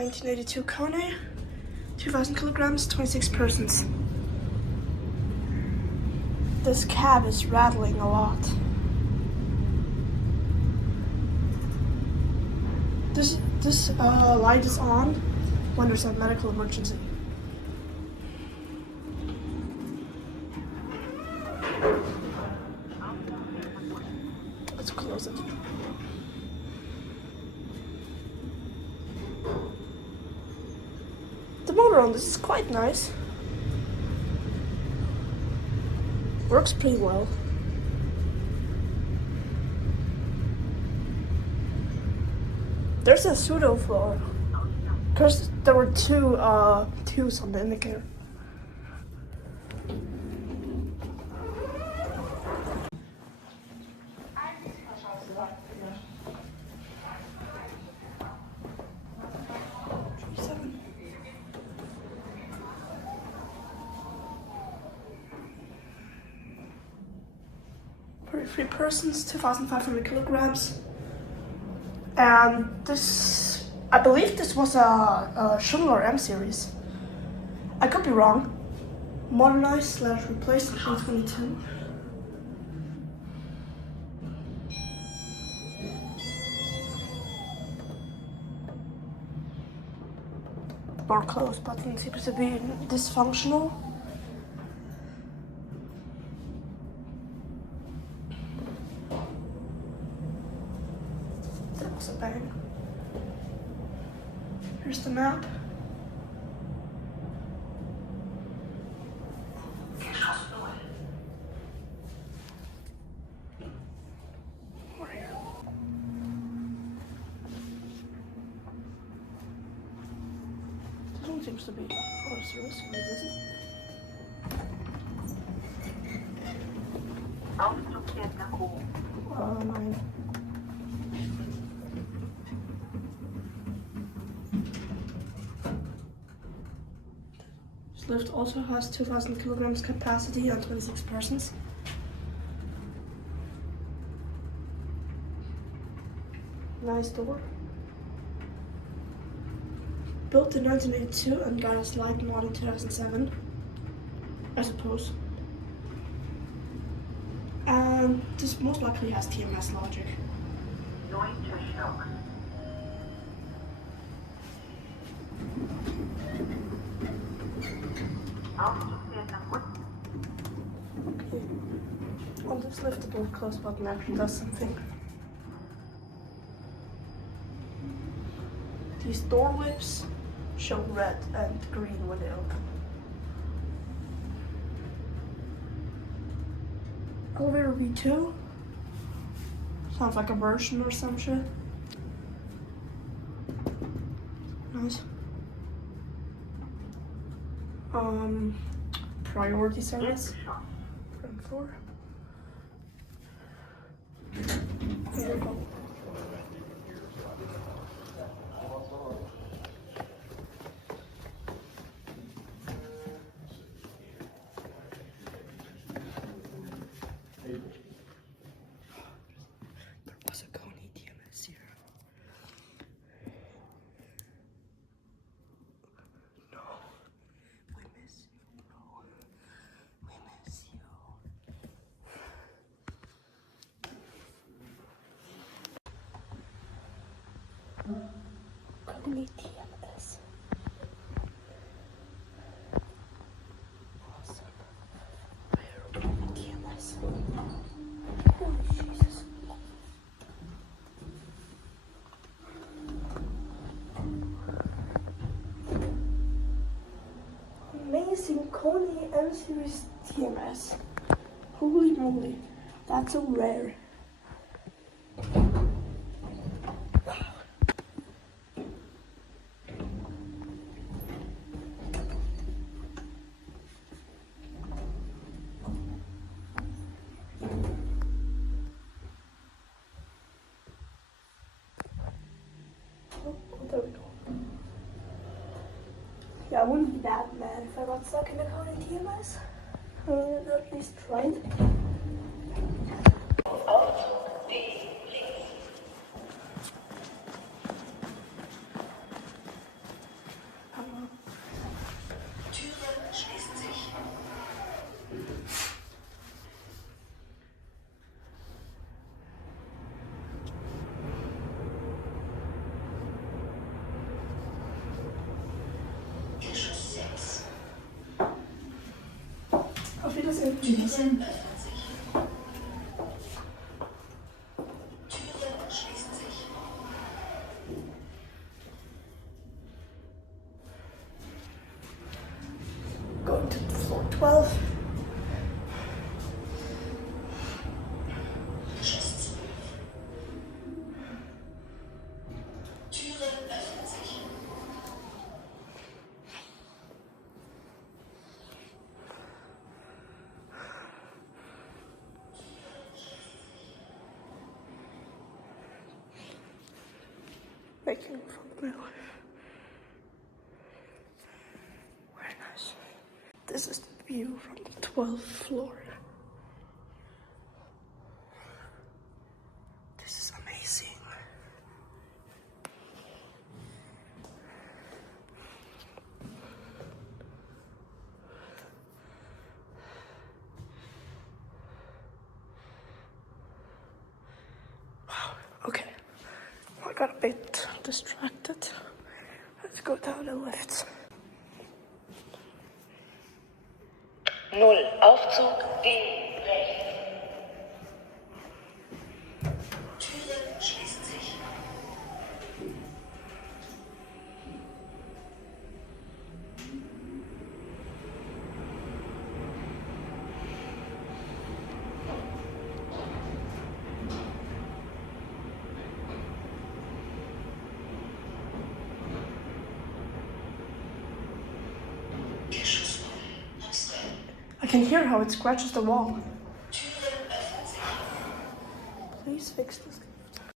1982 Kone, 2,000 kilograms, 26 persons. This cab is rattling a lot. This light is on when there's a medical emergency. Let's close it. The motor on this is quite nice. Works pretty well. There's a pseudo floor because there were two twos on the indicator. For 3 persons, 2,500 kilograms. And this, I believe this was a Tiroler M series. I could be wrong. Modernized / replaced in 2022. The door close button seems to be dysfunctional. A bang. Here's the map. We're here. This one seems to be out of service, maybe it isn't. Mine. This lift also has 2,000 kilograms capacity and 26 persons. Nice door. Built in 1982 and got a slight mod in 2007, I suppose. And this most likely has TMS logic. Okay. On this lift, the door close button actually does something. These door lips show red and green when they open. Elevator V2. Sounds like a version or some shit. Nice. Priority service. Front floor. Here we go. There was a Coney TMS here. No. We miss you, bro. We miss you. Coney TMS. Awesome. Where are TMS? Holy Jesus. Amazing Coney M series TMS. Holy moly, that's so rare. Oh, there we go. Yeah, I wouldn't be that mad if I got stuck in a Coney TMS. I mean, at least tried. entrance. Going to floor 12. Making from the middle. Very nice. This is the view from the 12th floor. This is amazing. Wow, okay. I got a bit distracted. Let's go down the lifts. 0, Aufzug D, rechts. Türe schließt sich. I can hear how it scratches the wall. Please fix this.